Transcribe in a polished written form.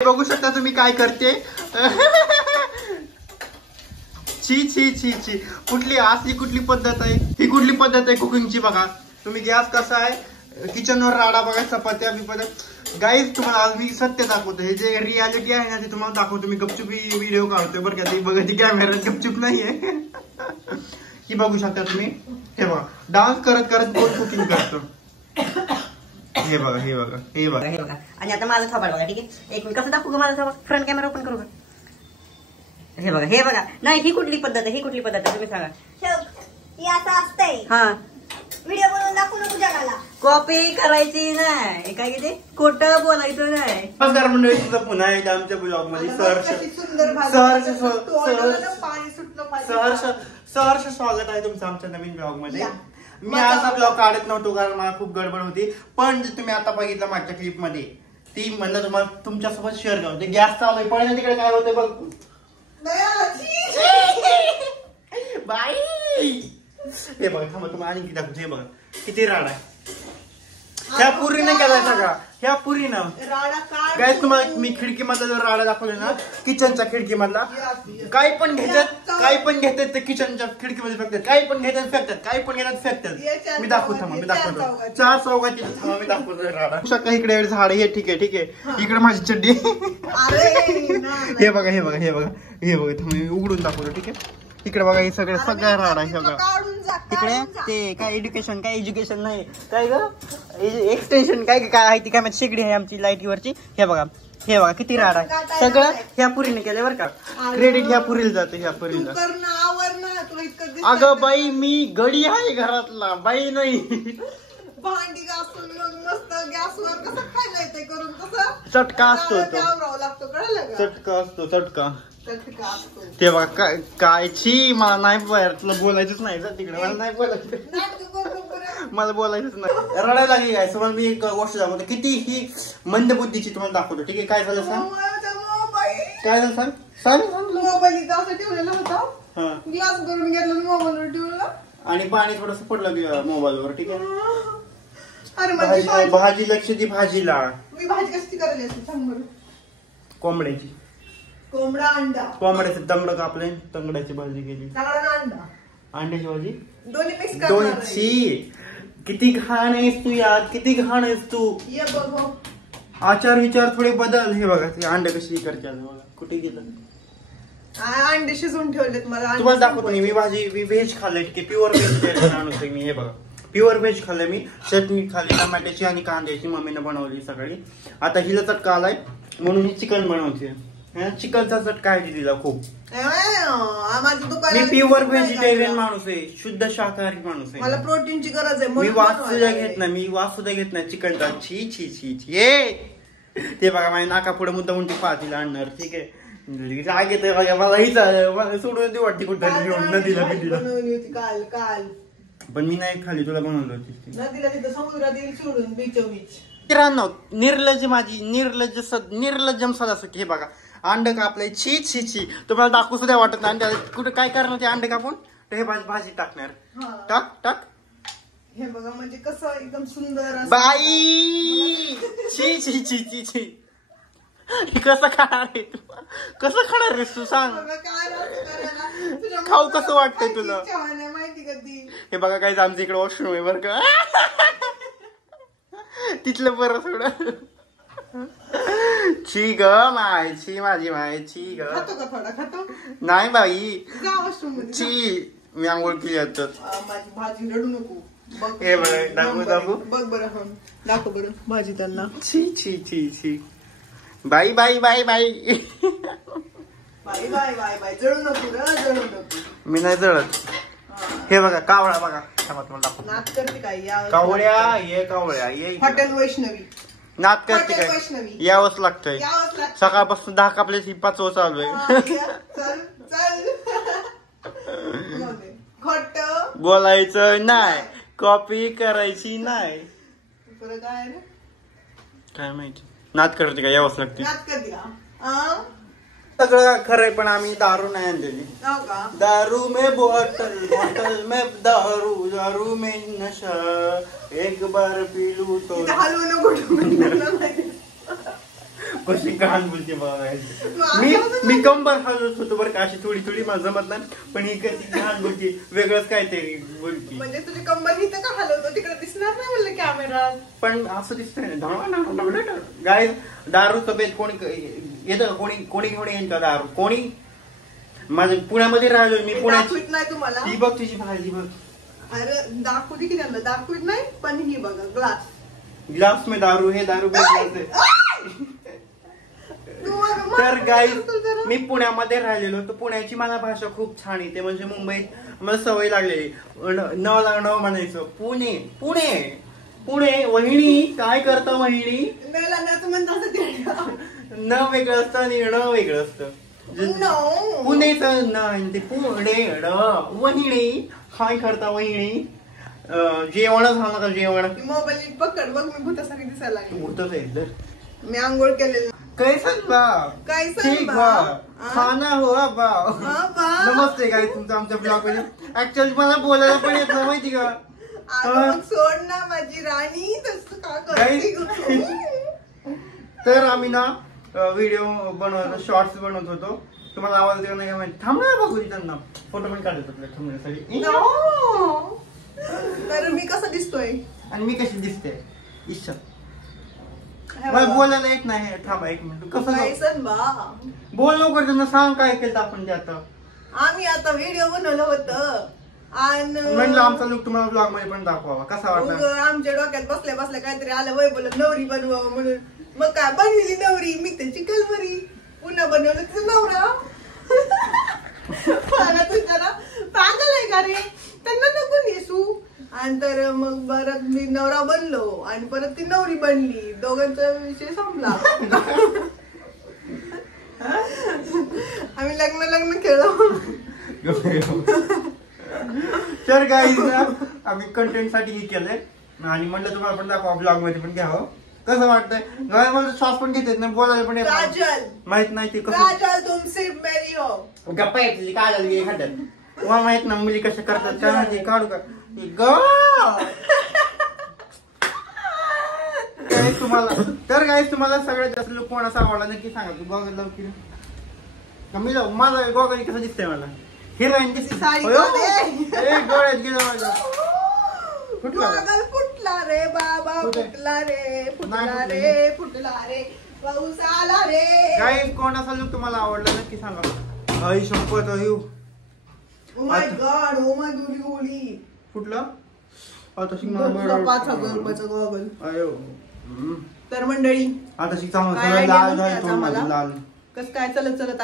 बघू शकता तुम्ही काय करते. छी छी छी छी. कुठली असली कुठली पद्धत आहे ही? कुठली पद्धत आहे कुकिंगची? बघा तुम्ही गॅस कसा आहे, किचनवर राडा बघा, चपात्या बिपात्या. गाईज तुम्हाला आज मी सत्य दाखवतो. हे जे रियालिटी आहे ना ते तुम्हाला दाखवतो. मी गपचुपी व्हिडिओ काढतोय बरं का. ती बघा ती कॅमेऱ्यात गपचूप नाहीये. ही बघू शकता तुम्ही. हे बघा डान्स करत करत कोण कुकिंग करतो. हे बघा हे बघा हे बघा हे बघा. आणि आता माझं थोबाड बघा. ठीक आहे, एक मिनिट कसं दाखवू का माझं थोबाड? फ्रंट कॅमेरा ओपन करू का? हे बघा हे बघा. नाही ही कुठली पद्धत आहे? ही कुठली पद्धत आहे तुम्ही सांगा. असं असतंय. हा व्हिडिओ बनवून दाखवू नको जगाला. कॉपी करायची नाही, काय किती खोटं बोलायचं नाही. नमस्कार मंडळी, तुझं पुन्हा एकदा आमच्या ब्लॉग मध्ये सहर्ष स्वागत आहे तुमचं आमच्या नवीन ब्लॉग मध्ये. मी आज ब्लॉग काढत नव्हतो कारण मला खूप गडबड होती. पण तुम्ही आता बघितलं मागच्या क्लिप मध्ये, ती म्हणलं तुम्हाला तुमच्यासोबत शेअर करते. गॅस चालू आहे, पण तिकडे काय होतंय बघ. बाई हे बघा थांबा तुम्हाला आणि दाखवतो. हे बघा किती राडा आहे. ह्या पुरीने केलाय सगळा. ह्या पुरीनं काय तुम्हाला मी खिडकी मधला जर राडा दाखवले ना, किचनच्या खिडकी मधला, काही पण घेतात ते किचनच्या खिडकीमध्ये फेकतात. काही पण घेतात फेकतात, काही पण घेतात फेकतात. मी दाखवतो थांबा, मी दाखवतो. 4 चौघात थांबा, मी दाखवतो राडा. शकता इकडे झाड. हे ठीक आहे ठीक आहे. इकडे माझी चड्डी. हे बघा हे बघा हे बघा हे बघा थांबा, मी उघडून दाखवतो. ठीक आहे, इकडे बघा हे सगळं राडा आहे. तिकडे ते काय एज्युकेशन नाही काय ग, एक्सटेन्शन काय काय आहे ती काय माहिती. शेगडी आहे आमची लाईटीवरची. हे बघा किती राडा आहे. सगळं ह्या पुरीने केलं बरं का. क्रेडिट ह्या पुरीला जाते. ह्या पुरीला. अगं बाई मी गडी आहे घरातला, बाई नाही. भांडी घासून मग मस्त गॅसवर कसं खायला येते करून तसं चटका असतो तो. लागतो, कळलं का? चटका असतो चटका. ते बघा काय छी. मला नाही बाहेर तुला बोलायचंच नाही. तिकडे मला नाही बोलायचं, मला बोलायचंच नाही. रडायला लागली काय. समज मी एक गोष्ट दाखवतो किती ही मंदबुद्धीची तुम्हाला दाखवतो. ठीक आहे, काय झालं सांग. काय झालं सांग सांग. मोबाईल असं ठेवलेला होता, ग्लास करून घेतला मोबाईलवर ठेवला आणि पाणी थोडस पडलं मोबाईलवर. ठीक आहे. अरे भाजी लक्ष दी भाजीला. मी भाजी कशी करायला असते सांग बरं. कोंबड्याची. कोंबडा अंडा. कोंबड्याचे तंगड कापले, तंगड्याची भाजी केली. अंडा अंड्याची भाजी दोन्ही मिक्स करणार. दोनची. किती घाण आहेस तू यार, किती घाण आहेस तू. ये बघ आचार विचार थोडे बदल. हे बघा ते अंडे कशी करते बघा. कुठे गेलं. अंडे शिजवून ठेवलेत. मला तुम्हाला दाखवतो मी भाजी व्हेज खाल्ले. ठीक आहे, प्युअर व्हेज माणूस आहे मी. हे बघा प्युअर व्हेज खाल्ले मी. चटणी खाल्ली टमाट्याची आणि कांद्याची, मम्मीने बनवली सकाळी. आता हिला चटका आलाय म्हणून ही चिकन बनवते. चिकनचा चटका आहे तिला खूप. मी प्युअर व्हेजिटेरियन माणूस आहे, शुद्ध शाकाहारी माणूस आहे. मला प्रोटीनची गरज आहे. मी वास सुद्धा घेत नाही चिकनचा. छी छी छी छी. ते बघा माझ्या नाका पुढे मुद्दा म्हणते पातीला आणणार. ठीक आहे, राग येतोय बघा मला. हीच मला सोडून ती वाटते कुठं घेऊन नदीला बनवली होती काल. पण मी नाही खाली, तुला बनवली होती नदीला तिथं समुद्रात सोडून बीच. मित्रांनो निर्लज्जम सदासुखी. हे बघा अंड कापलंय. छी छी छी. तुम्हाला दाखवू सुद्धा वाटत नाही. अंडे कुठे काय करणार ते अंडे कापून. तर हे भाजी टाकणार. टाक टाक. हे बघा म्हणजे कसं एकदम सुंदर बाई. छी छी छी छी छी. कसं खाणार आहे तू, कसं खाणार आहेस तू सांग. खाऊ कसं वाटतंय तुला. माहिती कधी. हे बघा काय आमच्या इकडे वॉशरूम आहे बरं का. तिथलं बरं थोडं. छी ग मायची माझी मायची ग. नाही बाई छी. मी आंघोळ केली आता. माझी भाजी रडू नको. हे बघ दाखवू बघ बरं. दाखव बरं भाजी त्यांना. छी छी छी छी. बाई बाई बाई बाई. बाई जळू नको ग, जळू नको. मी नाही जळत. हे बघा कावळा बघा. नाच करते काय. कावळ्या ये कावळ्या ये. हॉटेल वैष्णवी नाच करते काय. यावंच लागतंय. सकाळपासून 10 कापले 5 चालू आहे. बोलायचं नाही, कॉपी करायची नाही. काय माहिती. नाच करते का. यावंच लागते. सगळं खरंय पण आम्ही दारू नाही आणलेली. दारू में बॉटल में दारू में नशा एक बार पी लू तो. कशी घाण बोलते मी कंबर हलत होतो बरं का, अशी थोडी थोडी मला जमत नाही, पण ही कशी घाण बोलते, वेगळंच काहीतरी बोलते. म्हणजे तुझी कंबर इथं का हलवतो, तिकडे दिसणार नाही म्हणलं कॅमेरात. पण असं दिसतंय ना गाय. दारू तब्येत कोणी येतं, कोणी घेऊन येईल का दारू? कोणी? माझं पुण्यामध्ये राहिलो मी, पुण्यात नाही तुम्हाला. ही बघ तुझी भाजी बघ. अरे दाखवू दे की त्यांना, दाखवत नाही, पण ही बघा ग्लास में दारू है, दारू में. तर गाईज मी पुण्यामध्ये राहिलेलो, तर पुण्याची मला भाषा खूप छान येते, म्हणजे मुंबईत मला सवय लागलेली न म्हणायचं. पुणे पुणे पुणे. वहिनी काय करता वहिनी? न वेगळं असतं आणि न वेगळं असतं. पुणेचं न ते पुणे वहिनी काय करता वहिनी? जेवणच सांगा का जेवण? मोबाईल पकड बघ, मी भूतासारखी दिसायला लागली. भूतच आहे. मी आंघोळ केलेली. कैसन बा? ठीक बा. खाना हो बा. नमस्ते काय तुमचं आमच्या ब्लॉग मध्ये. ऍक्च्युअली मला बोलायला पण येत नाही माहिती का? सोड ना माझी राणी, तसं का करते? तर आम्ही ना व्हिडिओ बनवतो, शॉर्ट्स बनवत होतो. तुम्हाला आवाज देऊ नाही माहिती. थांबणार बघू त्यांना फोटो पण काढत होतो थांबण्यासाठी. तर मी कसं दिसतोय आणि मी कशी दिसते? इच्छा मला बोलायला येत नाही. थांबा एक मिनिट. कसं बोल लवकर, त्यांना सांग काय केलं आपण ते. आता आम्ही आता व्हिडिओ बनवलं होतं आणि म्हणलं आमचा लुक तुम्हाला ब्लॉग मध्ये पण दाखवावा. कसा वाटला? आमच्या डोक्यात बसल्या बसल्या काहीतरी आलं, वय बोलत नवरी बनवावं म्हणून. मग काय बनविली नवरी, मी त्याची कलवरी. पुन्हा बनवलं तुझं नवरा. तुझ्या पागल आहे का रे? त्यांना नको नेसू. आणि तर मग परत मी नवरा बनलो आणि परत ती नवरी बनली. दोघांचा विषय संपला. आम्ही लग्न खेळलो. तर गाईज आम्ही कंटेंट साठी हे केलंय आणि म्हणलं तुम्हाला पण दाखवा, ब्लॉग मध्ये पण घ्यावं. कसं वाटतंय? मला श्वास पण घेत नाही, बोलायला पण येत माहित नाही ते कसं. तुमसे मेरी हो गप्पा येते काय झालं गेली खड्ड्यात. तुम्हाला माहित ना मुली कशा करतात. काय काढू का तुम्हाला? तर गाईज तुम्हाला सगळ्यात जास्त लुक कोणाचा आवडला नक्की सांगा. तू गॉगल लाव की मी लाव. मला गॉगल कसं दिसतंय? मला हिरोईन डोळ्यात गेलं माझ्या. फुटला रे बाबा, फुटला रे, फुटला रे, फुटला रे, पाऊस आला रे. गाईज कोणाचा लुक तुम्हाला आवडला नक्की सांगा. आई शपथ अयो. Oh my God, oh my गोली. फुटलं आता 5,000 रुपयाचा गॉगल. अयो. तर मंडळी आता शिक चांगलं लाल कसं काय चलत आहे.